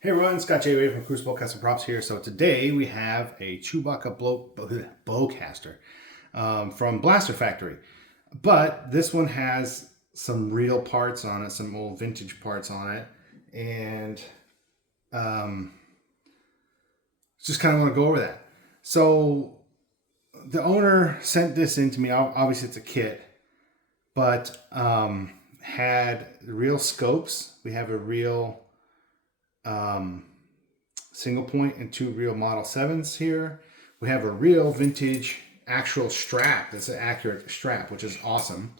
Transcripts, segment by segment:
Hey everyone, Scott J. Wade from Crucible Custom Props here. So today we have a Chewbacca bowcaster from Blaster Factory. But this one has some real parts on it, some old vintage parts on it. And um, just kind of want to go over that. So the owner sent this in to me. Obviously it's a kit, but had real scopes. We have a real um, single point and two real Model 7s here. We have a real vintage actual strap that's an accurate strap, which is awesome.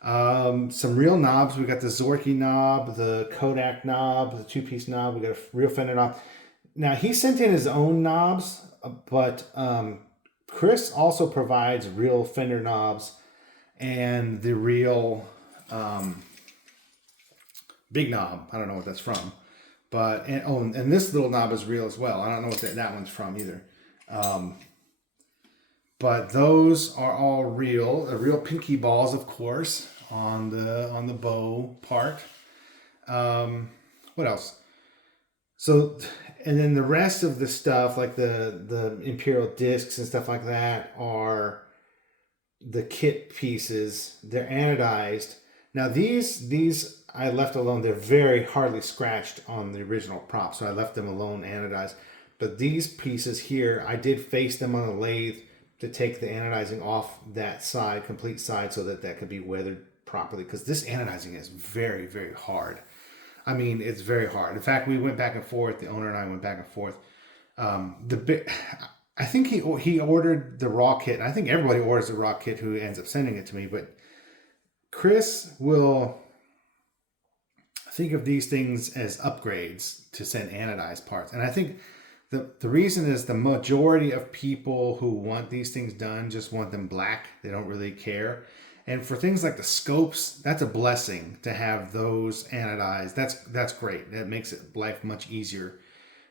Some real knobs. We got the Zorky knob, the Kodak knob, the two-piece knob. We got a real fender knob. Now, he sent in his own knobs, but Chris also provides real fender knobs and the real big knob. I don't know what that's from. But and this little knob is real as well. I don't know what that one's from either. But those are all real. The real pinky balls, of course, on the bow part. What else? So, and then the rest of the stuff, like the Imperial discs and stuff like that, are the kit pieces. They're anodized. Now these I left alone. They're very hardly scratched on the original prop, so I left them alone anodized. But these pieces here, I did face them on the lathe to take the anodizing off that side, complete side, so that could be weathered properly. Because this anodizing is very, very hard. I mean, it's very hard. In fact, we went back and forth. The owner and I went back and forth. I think he ordered the raw kit. And I think everybody orders the raw kit who ends up sending it to me. But Chris will think of these things as upgrades to send anodized parts. And I think the reason is the majority of people who want these things done just want them black. They don't really care. And for things like the scopes, that's a blessing to have those anodized. That's great. That makes it life much easier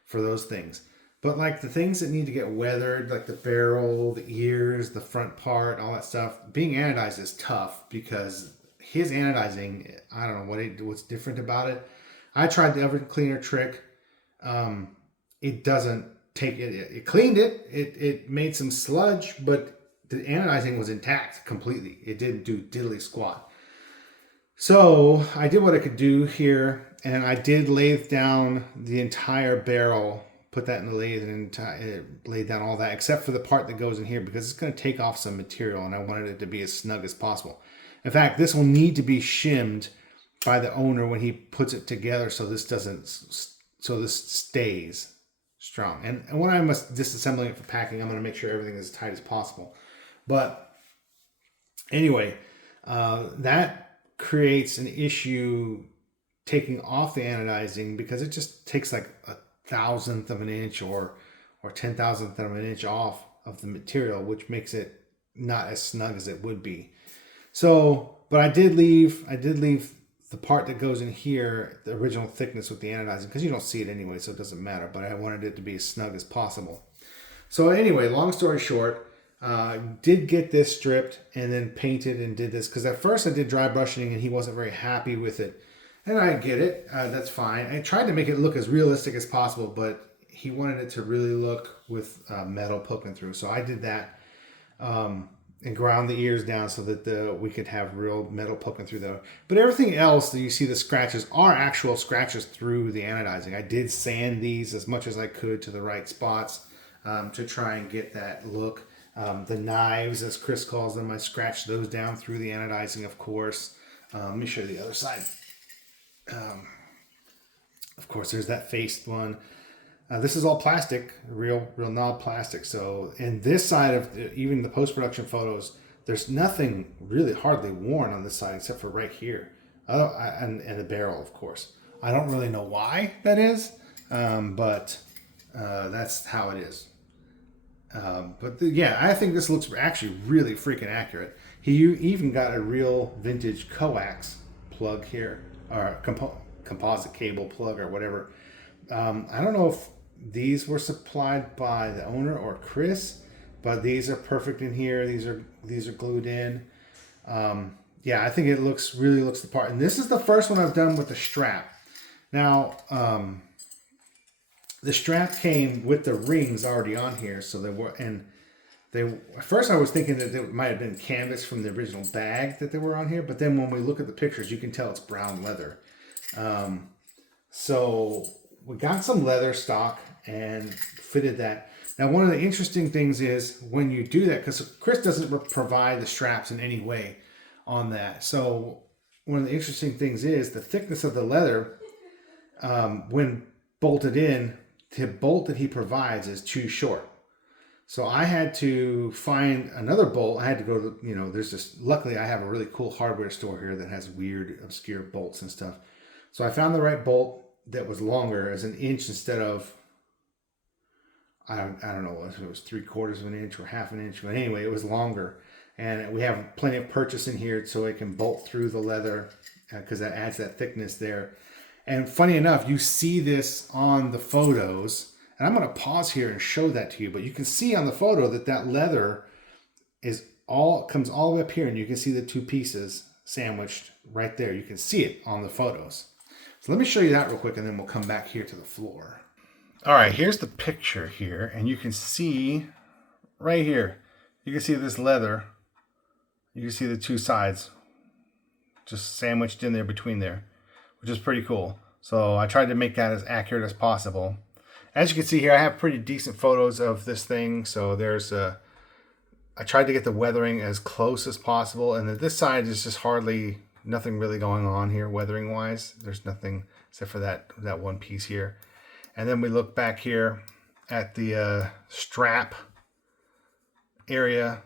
for those things. But like the things that need to get weathered, like the barrel, the ears, the front part, all that stuff, being anodized is tough because his anodizing, I don't know what's different about it. I tried the Ever Cleaner trick. It doesn't take it. It cleaned it. It made some sludge, but the anodizing was intact completely. It didn't do diddly squat. So I did what I could do here, and I did lathe down the entire barrel, put that in the lathe, and laid down all that, except for the part that goes in here, because it's going to take off some material, and I wanted it to be as snug as possible. In fact, this will need to be shimmed by the owner when he puts it together, so this stays strong. And when I'm disassembling it for packing, I'm going to make sure everything is as tight as possible. But anyway, that creates an issue taking off the anodizing because it just takes like a thousandth of an inch or 10,000th of an inch off of the material, which makes it not as snug as it would be. So, but I did leave the part that goes in here, the original thickness with the anodizing, because you don't see it anyway, so it doesn't matter. But I wanted it to be as snug as possible. So anyway, long story short, did get this stripped and then painted and did this because at first I did dry brushing and he wasn't very happy with it. And I get it. That's fine. I tried to make it look as realistic as possible, but he wanted it to really look with metal poking through. So I did that and ground the ears down so that we could have real metal poking through there. But everything else that you see the scratches are actual scratches through the anodizing. I did sand these as much as I could to the right spots to try and get that look. The knives, as Chris calls them, I scratched those down through the anodizing, of course. Let me show you the other side. Of course, there's that faced one. This is all plastic, real knob plastic. So, in this side of even the post-production photos, there's nothing really hardly worn on this side except for right here. And the barrel, of course. I don't really know why that is, but that's how it is. Yeah, I think this looks actually really freaking accurate. He even got a real vintage coax plug here, or composite cable plug or whatever. I don't know if these were supplied by the owner or Chris, but these are perfect in here. These are glued in. Yeah, I think it really looks the part. And this is the first one I've done with the strap. Now, the strap came with the rings already on here, so at first I was thinking that it might have been canvas from the original bag that they were on here, but then when we look at the pictures, you can tell it's brown leather. So we got some leather stock and fitted that. Now, one of the interesting things is when you do that, because Chris doesn't provide the straps in any way on that. So one of the interesting things is the thickness of the leather when bolted in, the bolt that he provides is too short. So I had to find another bolt. I had to go to, there's this, luckily I have a really cool hardware store here that has weird, obscure bolts and stuff. So I found the right bolt that was longer, as an inch instead of, I don't know if it was 3/4 of an inch or half an inch, but anyway, it was longer. And we have plenty of purchase in here so it can bolt through the leather because that adds that thickness there. And funny enough, you see this on the photos, and I'm going to pause here and show that to you, but you can see on the photo that leather comes all the way up here, and you can see the two pieces sandwiched right there. You can see it on the photos. So let me show you that real quick, and then we'll come back here to the floor. All right, here's the picture here, and you can see right here, you can see this leather. You can see the two sides just sandwiched in there between there, which is pretty cool. So I tried to make that as accurate as possible. As you can see here, I have pretty decent photos of this thing. So I tried to get the weathering as close as possible. And then this side is just nothing really going on here weathering wise. There's nothing except for that one piece here. And then we look back here at the strap area.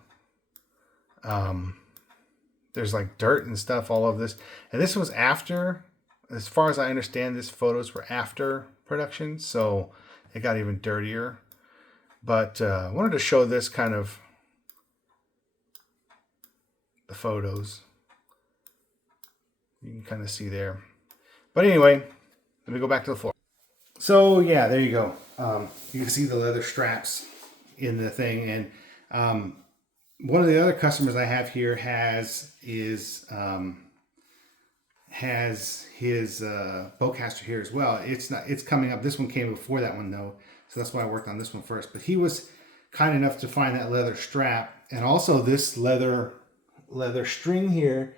There's like dirt and stuff all over this. And this was after, as far as I understand, these photos were after production. So it got even dirtier. But I wanted to show this kind of the photos. You can kind of see there. But anyway, let me go back to the floor. So yeah, there you go. You can see the leather straps in the thing. And one of the other customers I have here has his bowcaster here as well. It's coming up. This one came before that one though, so that's why I worked on this one first. But he was kind enough to find that leather strap and also this leather string here,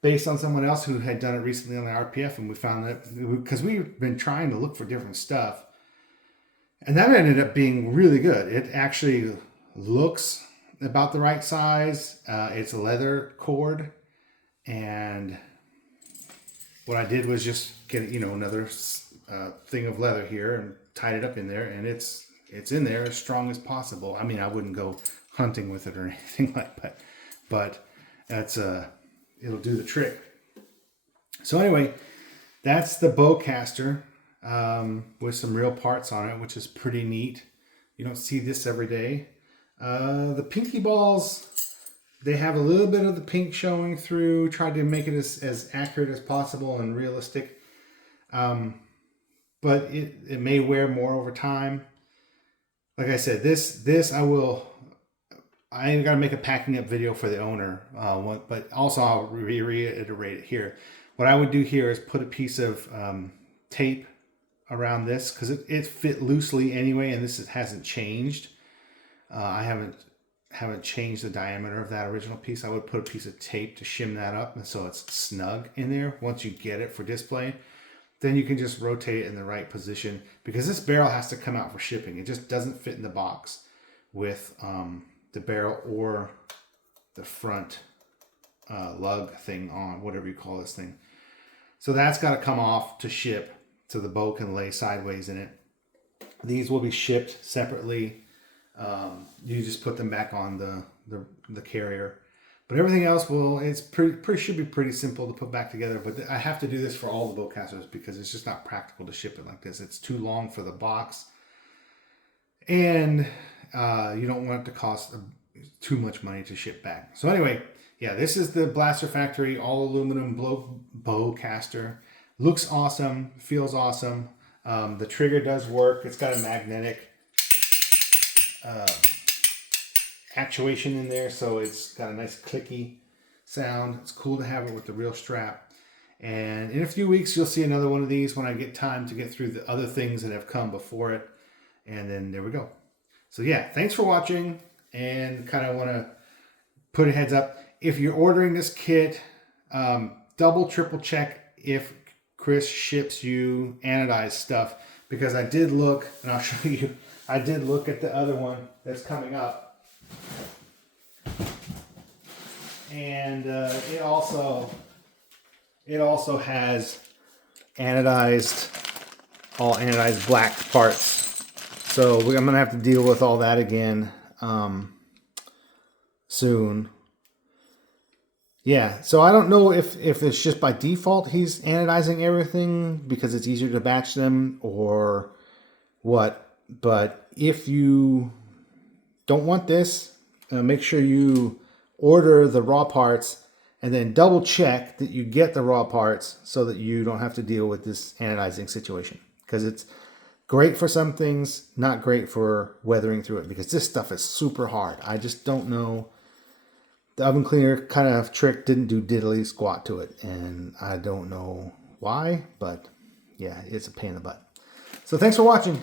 based on someone else who had done it recently on the RPF, and we found that because we've been trying to look for different stuff, and that ended up being really good. It actually looks about the right size. It's a leather cord, and what I did was just get another thing of leather here and tied it up in there, and it's in there as strong as possible. I mean, I wouldn't go hunting with it or anything like that, but that's it'll do the trick. So anyway, that's the bowcaster with some real parts on it, which is pretty neat. You don't see this every day. The pinky balls, they have a little bit of the pink showing through. Tried to make it as accurate as possible and realistic. But it may wear more over time. Like I said, I got to make a packing up video for the owner, but also I'll reiterate it here. What I would do here is put a piece of tape around this because it fit loosely anyway, and this hasn't changed. I haven't changed the diameter of that original piece. I would put a piece of tape to shim that up, and so it's snug in there. Once you get it for display, then you can just rotate it in the right position because this barrel has to come out for shipping. It just doesn't fit in the box with the barrel or the front lug thing on, whatever you call this thing. So that's got to come off to ship so the bow can lay sideways in it. These will be shipped separately. You just put them back on the carrier. But everything else should be pretty simple to put back together. But I have to do this for all the bowcasters because it's just not practical to ship it like this. It's too long for the box. And you don't want it to cost too much money to ship back. So anyway, yeah, this is the Blaster Factory all aluminum bowcaster. Looks awesome, feels awesome. The trigger does work. It's got a magnetic actuation in there, so it's got a nice clicky sound. It's cool to have it with the real strap. And in a few weeks, you'll see another one of these when I get time to get through the other things that have come before it. And then there we go. So yeah, thanks for watching, and kind of want to put a heads up. If you're ordering this kit, double, triple check if Chris ships you anodized stuff, because I did look, and I'll show you, I did look at the other one that's coming up. And it also has anodized, all anodized black parts. So I'm going to have to deal with all that again soon. Yeah, so I don't know if it's just by default he's anodizing everything because it's easier to batch them or what. But if you don't want this, make sure you order the raw parts and then double check that you get the raw parts so that you don't have to deal with this anodizing situation. Because it's great for some things, not great for weathering through it, because this stuff is super hard. I just don't know. The oven cleaner kind of trick didn't do diddly squat to it, and I don't know why, but yeah, it's a pain in the butt. So thanks for watching.